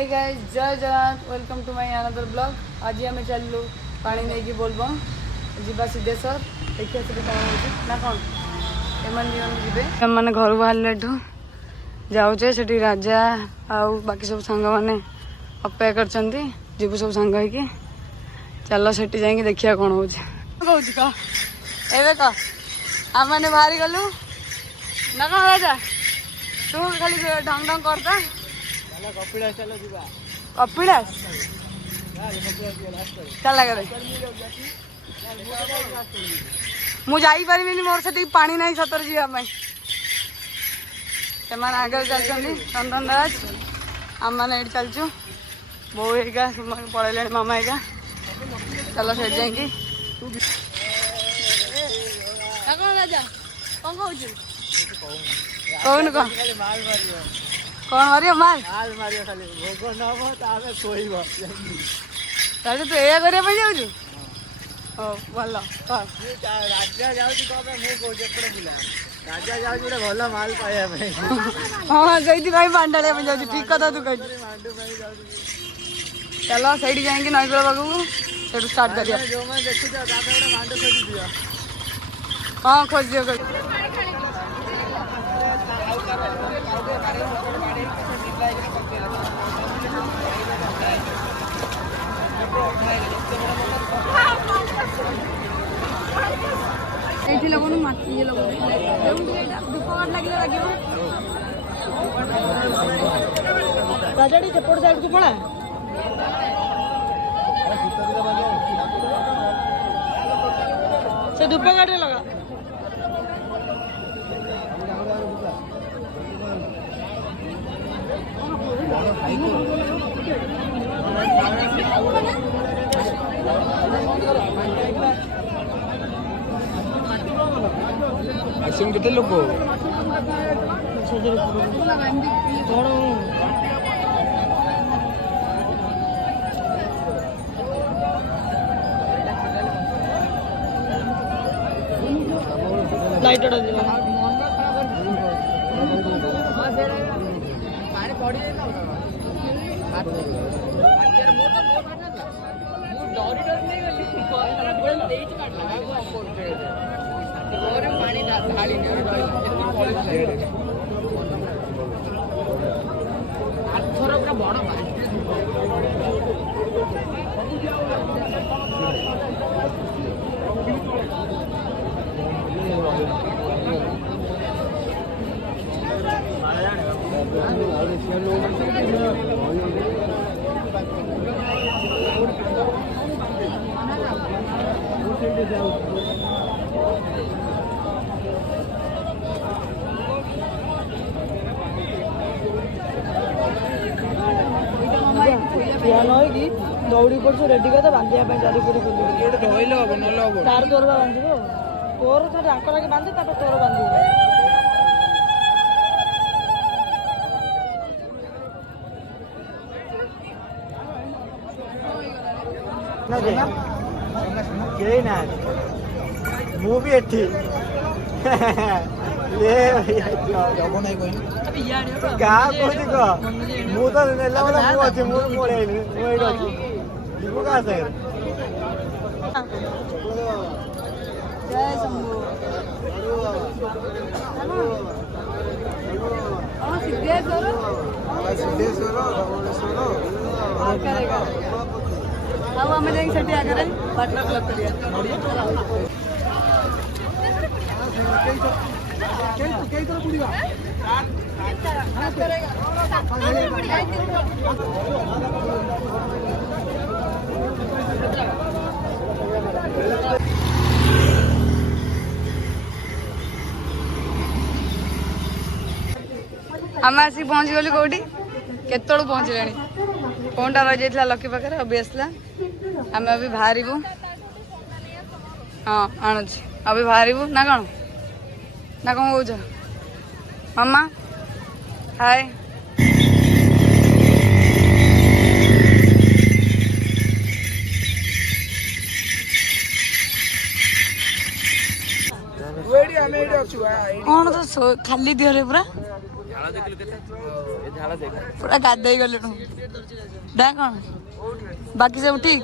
Hey guys Jai Jagannath welcome to my another blog. आज आम चलू पानी नहीं कि बोलबम जीवा सिद्धेश्वर देखिए से कौन हो ना कौन एम घर बाहर जाऊे से राजा आउ बाकी सब सांग मैंने अपेक्षा कर जीवु सब सांग हो चल से जाकि देखिए कौन हो कह कह आम मैंने बाहरी गलु ना कौन राजा तू खाली ढंग ढंग करता कपिलास चल मुझे पारि मोर से पानी ना सतर जावाई से आगे चलते चंदन राज आम मैंने चलचु बो हेरिका पलैले मामा हेरिका चलो से जाकि कौन राजा कौन कहूँ कौन कौन कौन मारियो माल मारियो खाली भोग नब तामे सोइब ताले तो एया करिया पई जाउछु ओ भल राजा जाउछु तबे मु कहू एपड़े पिला राजा जाउछु गोटे भल माल पाया पे हां सेठी भाई बांडाले पे जाउछु ठीक कथा तू कहि मांडू भाई जाउछु चलो सेठी जाएंगे नईगुड़ा बागू सेठू स्टार्ट करिया जो मैं देखु जा दादा गोटे मांडू खोज दिया हां खोज दियो ये लगन माटी ये लगन धूपकाठ लगे लगे राजाड़ी सेपट साइड को पड़ा से धूपकाठ लगा मैक्सिमम कितने लोग को लाइट कि दौड़ी पड़ो रेडी कर बांधा चारिपटे तार तोर बांध तोर आंकड़ा के बांधे तोर बांध मुझे क्या कह मु तो नेला वाला मु अछि मु पळेली मु एड अछि दीपू का सर जय शंभू सिद्धेश्वर करेगा अब हमें जाएंगे छठी आकर वाटर क्लब करिए आम आसिक पहुँच गलु कौटी केत पहुँचला फोन टा रही जाता लकी पाखे अभी आसला आम अभी बाहर हाँ आणुची अभी बाहर ना कौन ना कौन कौच मामा हाय कौन तो खाली दिहरे पूरा पूरा गाधे गलु ଡା କଣ ବାକି ସବୁ ଠିକ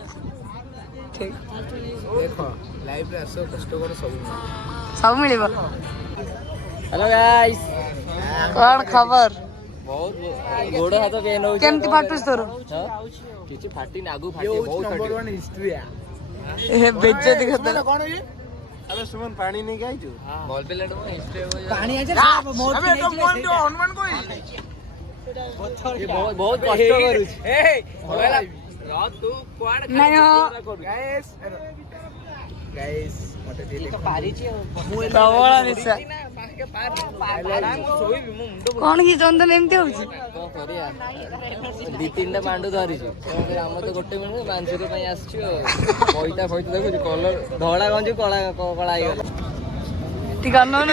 ଠିକ ଦେଖ ଲାଇଭ ରେ ଆସ କଷ୍ଟ କର ସବୁ ମିଳିବ। हेलो गाइस କଣ ଖବର बहुत गोड़ हाथ पेन हो କେମିତି ଫାଟୁଛି ତୋର किछि फाटी नागू फाटे बहुत नंबर 1 हिस्ट्री है ଏ ବେଜ୍ଜତି କଥା कौन है ये अबे सुमन पानी नहीं गाई तू बॉल पे लड़ हिस्ट्री हो पानी आ जा मोर अबे तो मन तो हनुमान कोई ये बहुत कष्ट करू ए होला रात तू क्वाड ନାଇଁ ହଁ गाइस गाइस मते दे ପ୍ରବଳ ନିଶା କଣ କି ଚନ୍ଦନ ଏମିତି ହଉଛି ଦି ତିନିଟା ମାଣ୍ଡୁ ଧରିଛୁ ଆମ ତ ଗୋଟେ ମିନିଟ୍ ମାଂସର ପାଇଁ ଆସିଛୁ ପଇତା ଫଇତା ଦେଖୁଛୁ କଲର ଧଳା ଗଞ୍ଜି କଳା କଳା ହେଇଗଲା ଟିକେ ଅନଉନ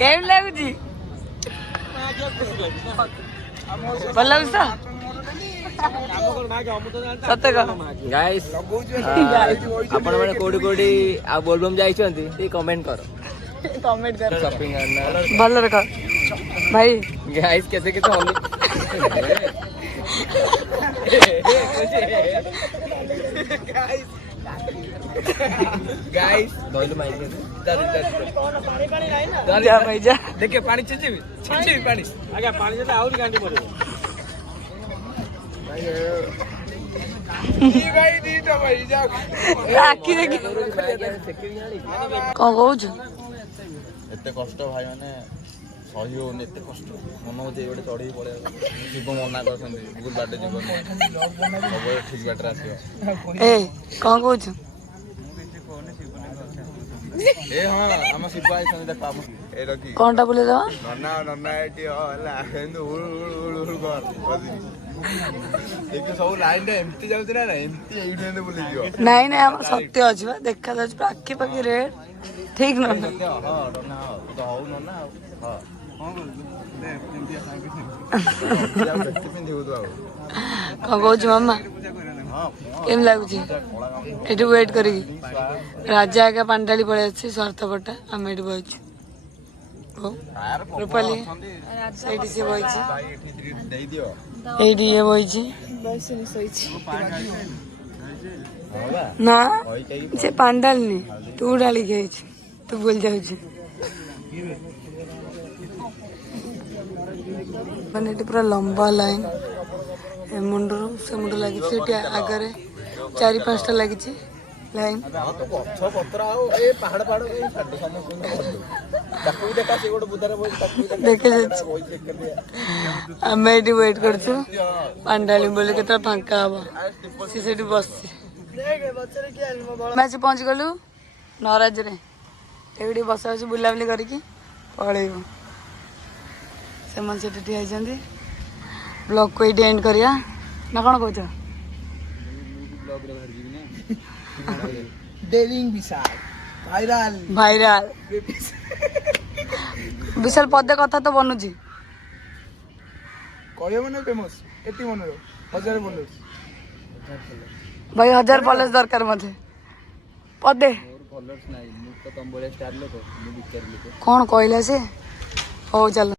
କେମିତି ଲାଗୁଛି ଭଲ ଲାଗୁଛି ତ ସତ କହ ଗାଇସ୍ ଆପଣ ମାନେ କୋଉଠି କୋଉଠି ଆଉ ବୋଲବମ୍ ଯାଇଛନ୍ତି ଟିକେ କମେଣ୍ଟ କର କମେଣ୍ଟ କର ଶପିଂ ଭଲରେ କହ ଭାଇ ଗାଇସ୍ କେତେ କେତେ ହଲି गाइस धइलो माइक जा भाई जा देखे पानी छिंचिबी पानी आगे पानी जते आउरी गांडी मरे भाई दीटा भाई जा आखि देखि कौन कहूଛୁ एते कष्ट भाई माने सही होने एते कष्ट मन होते गोटे चढ़ी पड़े शिव मना करछन भूल बाटे जीवन सब ठीक बाटे आसियो ए कौन कहूଛୁ ए हां हम शिव भाई संग देख पाबो ए रखी कौनटा बोले दवा नन्ना एटी होला हेंदु उड़ कर एक तो सब लाइन रे एमती जाउती ना एमती एइठे हेंदु बुली जियो ନାଇଁ ନାଇଁ ଆମ ସତ୍ୟ ଅଛି ବା ଦେଖା ଯାଉଛି ପୁରା ଆଖି ପାଖି ରେଡ୍ ଠିକ ନୁହଁ हां नन्ना तो हौ नन्ना हां कौन दे एमती साइके जा बेटी पिंधिबो तो କଣ କହୁଛୁ ମାମା हां କେମିତି ଲାଗୁଛି ଏଠି ୱେଟ୍ କରିକି ରାଜା ଆଜ୍ଞା ପାଣ୍ଡାଳି ପଳେଇ ଆସିଛି ସ୍ୱାର୍ଥପଟା ଆମେ ଏଠି ବଇଛୁ ରୂପାଲି ସେଇଠି ସିଏ ବଇଛି भाई एठी देई दियो ଏଇଠି ଇଏ ବଇଛି होला ନା होई कई ସେ ପାଣ୍ଡାଳି ନି ତୁ ଡାଳିକି ହେଇଛୁ ତୁ ଭୁଲି ଯାଉଛୁ ମାନେ ଏଠି ପୁରା ଲମ୍ବା ଲାଇନ ଏ ମୁଣ୍ଡରୁ ସେ ମୁଣ୍ଡ ଲାଗିଛି ଏଠି ଆଗରେ 4-5ଟା ଲାଗିଛି ଲାଇନ हां तो गछ पत्र आ ए पहाड़ पहाड़ ए छाड़ समस्त ताकू देखा से गोटे बुधारे बोल ताकू ଦେଖି ଯାଉଛି बोल चेक कर दिया ଆମେ ଏଠି ୱେଟ୍ କରୁଛୁ ପାଣ୍ଡାଳି ବୋଲି କେତେବେଳେ ଫାଙ୍କା ହବ ସେ ସେଠି ବସିଛି ଆମେ ଆସି ପହଞ୍ଚିଗଲୁ ନରାଜରେ ଏଇଠି ବସା ବସି ବୁଲାବୁଲି କରିକି ପଳେଇବୁ ସେମାନେ ସେଠି ଠିଆ ହେଇଛନ୍ତି ବ୍ଲଗ୍କୁ ଏଇଠି ଏଣ୍ଡ କରିବା ନା କ'ଣ କହୁଛ डेलिंग विशाल भाइराल ଭାଇରାଲ ବିଶାଲ ପଦେ କଥା ତ ବନୁଛି कहयो माने फेमस एटी मनरो 1000 बोलो ଭାଇ 1000 ଫଲୋअर्स ଦରକାର ମତେ ପଦେ फॉलोअर्स नाही मु तो तुम बोले स्टार लोक मु बिचार लोक କ'ଣ କହିଲା ସେ ହଉ ଚାଲ